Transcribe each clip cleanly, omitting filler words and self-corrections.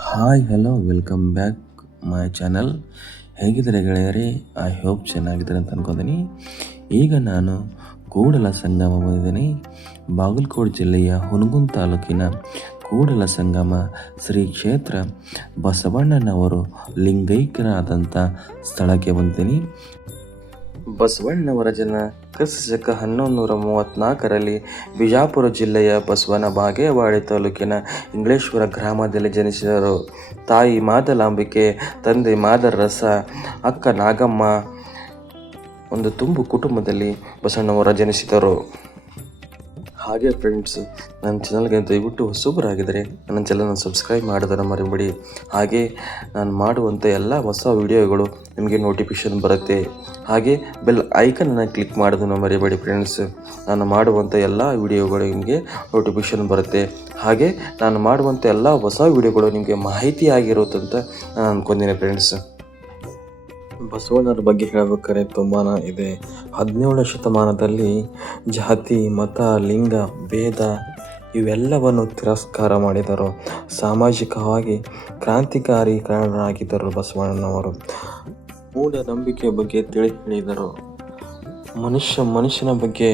Hi hello welcome back my channel. ಹೇಗಿದ್ದಾರೆ ಗೆಳೆಯರೇ? I hope ಚೆನ್ನಾಗಿದ್ದಾರೆ ಅಂತ ಅನ್ಕೋತೀನಿ. ಈಗ ನಾನು ಕೂಡಲ ಸಂಗಮ ಬಂದಿದ್ದೀನಿ. ಬಾಗಲಕೋಟೆ ಜಿಲ್ಲೆಯ ಹುನಗುಂದ ತಾಲೂಕಿನ ಕೂಡಲ ಸಂಗಮ ಶ್ರೀ ಕ್ಷೇತ್ರ ಬಸವಣ್ಣನವರು ಲಿಂಗೈಕ್ಯರಾದಂಥ ಸ್ಥಳಕ್ಕೆ ಬಂದಿದ್ದೀನಿ. ಬಸವಣ್ಣನವರ ಜನ ಕ್ರಿಸ್ತಶಕ 1134ರಲ್ಲಿ ಬಿಜಾಪುರ ಜಿಲ್ಲೆಯ ಬಸವನ ಬಾಗೇವಾಡಿ ತಾಲೂಕಿನ ಇಂಗ್ಲೇಶ್ವರ ಗ್ರಾಮದಲ್ಲಿ ಜನಿಸಿದರು. ತಾಯಿ ಮಾದಲಾಂಬಿಕೆ, ತಂದೆ ಮಾದರಸ, ಅಕ್ಕ ನಾಗಮ್ಮ. ಒಂದು ತುಂಬು ಕುಟುಂಬದಲ್ಲಿ ಬಸವಣ್ಣನವರ ಜನಿಸಿದರು. ಹಾಗೆ ಫ್ರೆಂಡ್ಸ್, ನನ್ನ ಚಾನಲ್ಗೆ ದಯವಿಟ್ಟು ಹೊಸಬರಾಗಿದ್ದರೆ ನನ್ನ ಚಾನಲ್ನ ಸಬ್ಸ್ಕ್ರೈಬ್ ಮಾಡೋದನ್ನು ಮರಿಬೇಡಿ. ಹಾಗೆ ನಾನು ಮಾಡುವಂಥ ಎಲ್ಲ ಹೊಸ ವಿಡಿಯೋಗಳು ನಿಮಗೆ ನೋಟಿಫಿಕೇಷನ್ ಬರುತ್ತೆ. ಹಾಗೆ ಬೆಲ್ ಐಕನನ್ನು ಕ್ಲಿಕ್ ಮಾಡೋದನ್ನು ಮರಿಬೇಡಿ ಫ್ರೆಂಡ್ಸ್. ನಾನು ಮಾಡುವಂಥ ಎಲ್ಲ ವಿಡಿಯೋಗಳು ನಿಮಗೆ ನೋಟಿಫಿಕೇಷನ್ ಬರುತ್ತೆ. ಹಾಗೆ ನಾನು ಮಾಡುವಂಥ ಎಲ್ಲ ಹೊಸ ವಿಡಿಯೋಗಳು ನಿಮಗೆ ಮಾಹಿತಿಯಾಗಿರುತ್ತಂತ ನಾನು ಅಂದ್ಕೊಂಡಿದ್ದೀನಿ ಫ್ರೆಂಡ್ಸ್. ಬಸವಣ್ಣರ ಬಗ್ಗೆ ಹೇಳಬೇಕಾದ್ರೆ ತುಂಬಾ ಇದೆ. 17ನೇ ಶತಮಾನದಲ್ಲಿ ಜಾತಿ, ಮತ, ಲಿಂಗ ಭೇದ ಇವೆಲ್ಲವನ್ನು ತಿರಸ್ಕಾರ ಮಾಡಿದರು. ಸಾಮಾಜಿಕವಾಗಿ ಕ್ರಾಂತಿಕಾರಿಗಳಾಗಿದ್ದರು ಬಸವಣ್ಣನವರು. ಮೂಢನಂಬಿಕೆ ಬಗ್ಗೆ ತಿಳಿ ಹೇಳಿದರು. ಮನುಷ್ಯನ ಬಗ್ಗೆ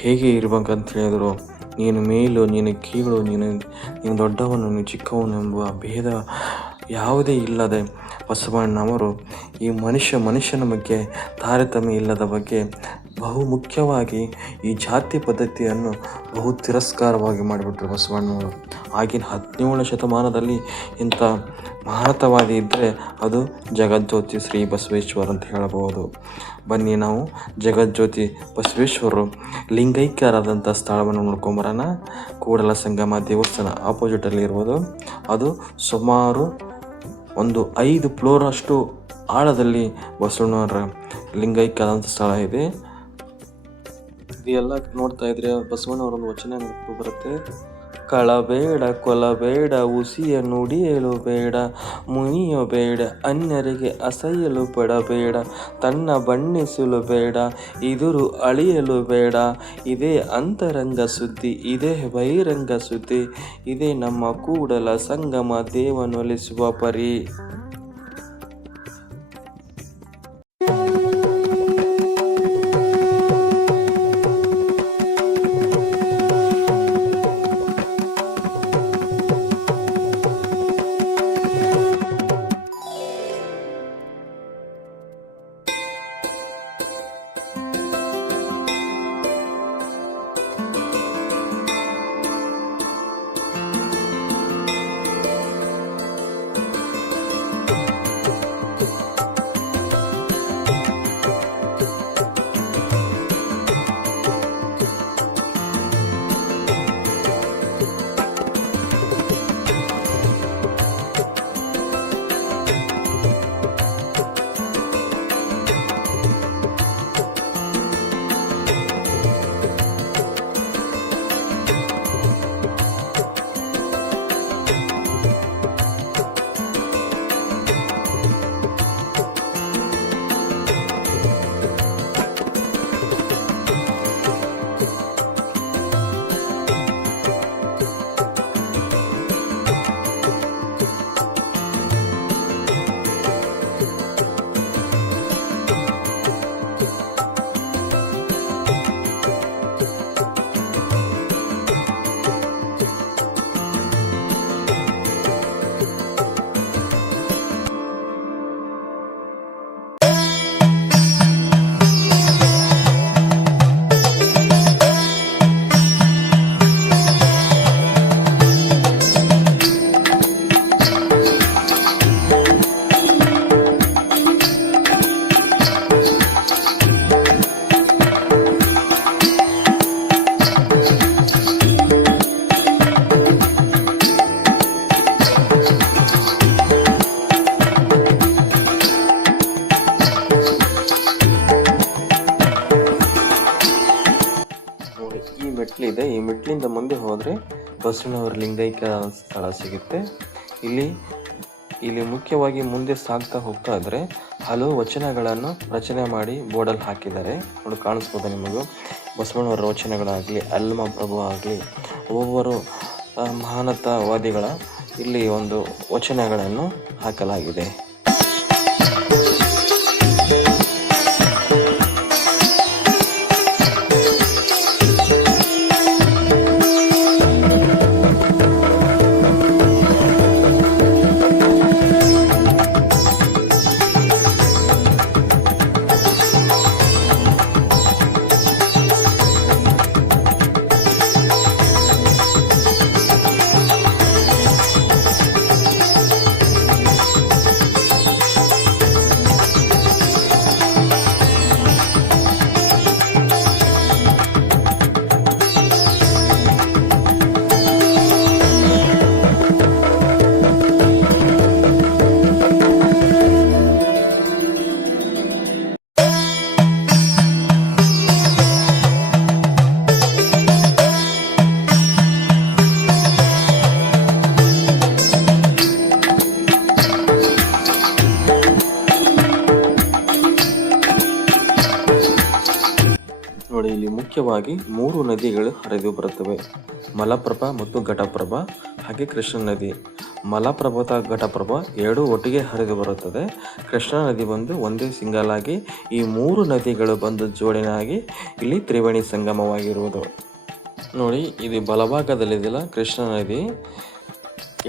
ಹೇಗೆ ಇರಬೇಕಂತ ಹೇಳಿದರು. ನೀನು ಮೇಲು, ನೀನು ಕೀಳು, ನೀನು ದೊಡ್ಡವನು, ನೀನು ಚಿಕ್ಕವನು ಎಂಬ ಭೇದ ಯಾವುದೇ ಇಲ್ಲದೆ ಬಸವಣ್ಣನವರು ಈ ಮನುಷ್ಯನ ಬಗ್ಗೆ ತಾರತಮ್ಯ ಇಲ್ಲದ ಬಗ್ಗೆ ಬಹುಮುಖ್ಯವಾಗಿ ಈ ಜಾತಿ ಪದ್ಧತಿಯನ್ನು ಬಹು ತಿರಸ್ಕಾರವಾಗಿ ಮಾಡಿಬಿಟ್ರು ಬಸವಣ್ಣನವರು. ಆಗಿನ 17ನೇ ಶತಮಾನದಲ್ಲಿ ಇಂಥ ಮಹತ್ತವಾದಿ ಇದ್ದರೆ ಅದು ಜಗಜ್ಯೋತಿ ಶ್ರೀ ಬಸವೇಶ್ವರ ಅಂತ ಹೇಳಬಹುದು. ಬನ್ನಿ ನಾವು ಜಗಜ್ಯೋತಿ ಬಸವೇಶ್ವರರು ಲಿಂಗೈಕ್ಯರಾದಂಥ ಸ್ಥಳವನ್ನು ನೋಡ್ಕೊಂಬರೋಣ. ಕೂಡಲ ಸಂಗಮ ದೇವಸ್ಥಾನ ಆಪೋಸಿಟಲ್ಲಿ ಇರ್ಬೋದು. ಅದು ಸುಮಾರು ಒಂದು 5 ಫ್ಲೋರ್ ಅಷ್ಟು ಆಳದಲ್ಲಿ ಬಸವಣ್ಣವರ ಲಿಂಗೈಕ್ಯರಾದಂಥ ಸ್ಥಳ ಇದೆ. ಇದೆಲ್ಲ ನೋಡ್ತಾ ಇದ್ರೆ ಬಸವಣ್ಣವರೊಂದು ವಚನ ಬರುತ್ತೆ. ಕಳಬೇಡ, ಕೊಲಬೇಡ, ಉಸಿಯ ನುಡಿಯಲು ಬೇಡ, ಮುನಿಯೋ ಬೇಡ, ಅನ್ಯರಿಗೆ ಅಸಹ್ಯಲು ಪಡಬೇಡ, ತನ್ನ ಬಣ್ಣಿಸಲು ಬೇಡ, ಇದುರು ಅಳಿಯಲು ಬೇಡ. ಇದೇ ಅಂತರಂಗ ಸುದ್ದಿ, ಇದೇ ಬಹಿರಂಗ ಸುದ್ದಿ, ಇದೇ ನಮ್ಮ ಕೂಡಲ ಸಂಗಮ ದೇವನೊಲಿಸುವ ಪರಿ. ಮೆಟ್ಲಿದೆ. ಈ ಮೆಟ್ಲಿಂದ ಮುಂದೆ ಹೋದರೆ ಬಸವಣ್ಣವರ ಲಿಂಗೈಕ್ಯ ಸ್ಥಳ ಸಿಗುತ್ತೆ. ಇಲ್ಲಿ ಮುಖ್ಯವಾಗಿ ಮುಂದೆ ಸಾಗ್ತಾ ಹೋಗ್ತಾ ಇದ್ದರೆ ಹಲವು ವಚನಗಳನ್ನು ರಚನೆ ಮಾಡಿ ಬೋರ್ಡಲ್ಲಿ ಹಾಕಿದ್ದಾರೆ. ನೋಡಿ ಕಾಣಿಸ್ಬೋದು ನಿಮಗೂ. ಬಸವಣ್ಣವರ ವಚನಗಳಾಗಲಿ, ಅಲ್ಲಮ ಪ್ರಭು ಆಗಲಿ, ಒಬ್ಬೊಬ್ಬರು ಮಹಾನತವಾದಿಗಳ ಇಲ್ಲಿ ಒಂದು ವಚನಗಳನ್ನು ಹಾಕಲಾಗಿದೆ. ನೋಡಿ, ಇಲ್ಲಿ ಮುಖ್ಯವಾಗಿ 3 ನದಿಗಳು ಹರಿದು ಬರುತ್ತವೆ. ಮಲಪ್ರಭಾ ಮತ್ತು ಘಟಪ್ರಭಾ, ಹಾಗೆ ಕೃಷ್ಣ ನದಿ. ಮಲಪ್ರಭಾ ಘಟಪ್ರಭಾ ಎರಡೂ ಒಟ್ಟಿಗೆ ಹರಿದು ಬರುತ್ತದೆ. ಕೃಷ್ಣಾ ನದಿ ಬಂದು ಒಂದೇ ಸಿಂಗಲ್ ಆಗಿ, ಈ 3 ನದಿಗಳು ಬಂದು ಜೋಡಿನಾಗಿ ಇಲ್ಲಿ ತ್ರಿವೇಣಿ ಸಂಗಮವಾಗಿರುವುದು. ನೋಡಿ, ಇದು ಬಲಭಾಗದಲ್ಲಿದೆಯಲ್ಲ ಕೃಷ್ಣಾ ನದಿ,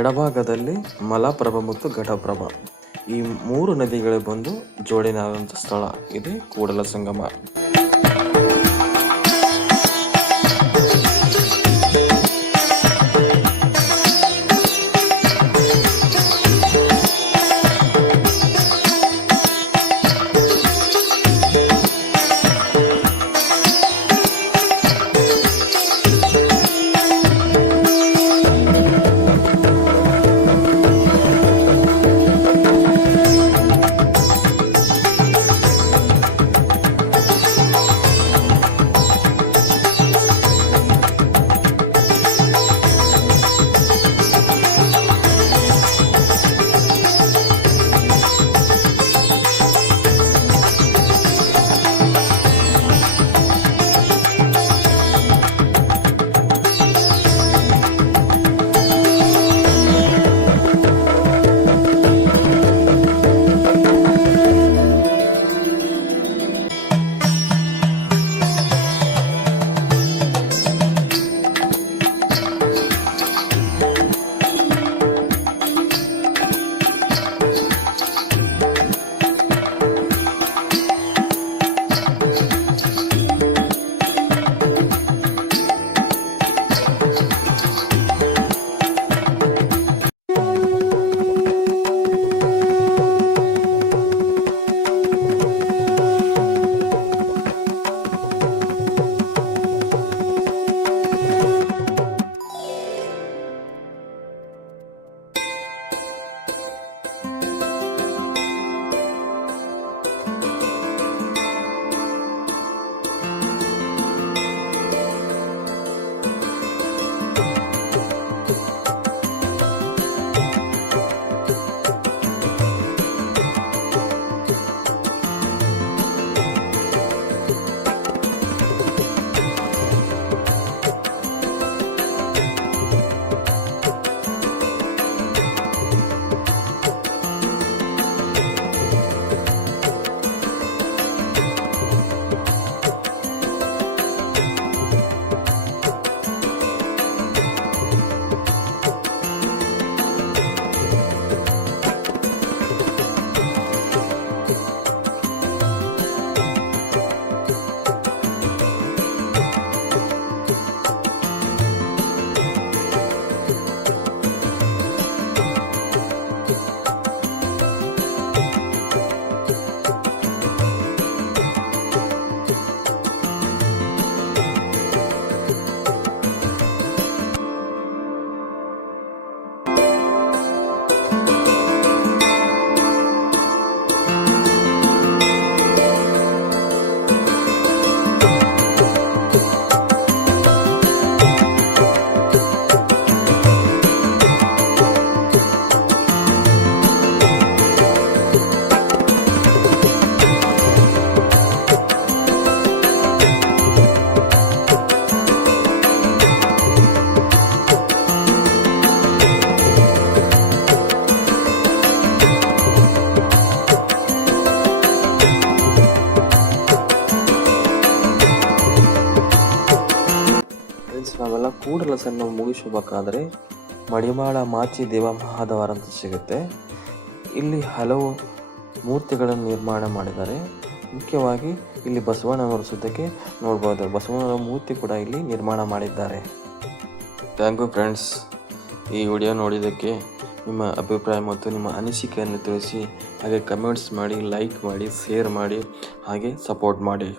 ಎಡಭಾಗದಲ್ಲಿ ಮಲಪ್ರಭಾ ಮತ್ತು ಘಟಪ್ರಭಾ, ಈ 3 ನದಿಗಳು ಬಂದು ಜೋಡಿನಾದಂಥ ಸ್ಥಳ ಇದೆ ಕೂಡಲ ಸಂಗಮ. ಪ್ರವೇಶಿಸಬೇಕಾದರೆ ಮಡಿವಾಳ ಮಾಚಿ ದೇವ ಮಹಾದ್ವಾರ ಅಂತ ಸಿಗುತ್ತೆ. ಇಲ್ಲಿ ಹಲವು ಮೂರ್ತಿಗಳನ್ನು ನಿರ್ಮಾಣ ಮಾಡಿದ್ದಾರೆ. ಮುಖ್ಯವಾಗಿ ಇಲ್ಲಿ ಬಸವಣ್ಣನವರ ಸುದ್ದಕ್ಕೆ ನೋಡ್ಬೋದು. ಬಸವಣ್ಣನವರ ಮೂರ್ತಿ ಕೂಡ ಇಲ್ಲಿ ನಿರ್ಮಾಣ ಮಾಡಿದ್ದಾರೆ. Thank you friends. ಈ ವಿಡಿಯೋ ನೋಡಿದ್ದಕ್ಕೆ ನಿಮ್ಮ ಅಭಿಪ್ರಾಯ ಮತ್ತು ನಿಮ್ಮ ಅನಿಸಿಕೆಯನ್ನು ತಿಳಿಸಿ, ಹಾಗೆ ಕಮೆಂಟ್ಸ್ ಮಾಡಿ, ಲೈಕ್ ಮಾಡಿ, ಶೇರ್ ಮಾಡಿ, ಹಾಗೆ ಸಪೋರ್ಟ್ ಮಾಡಿ.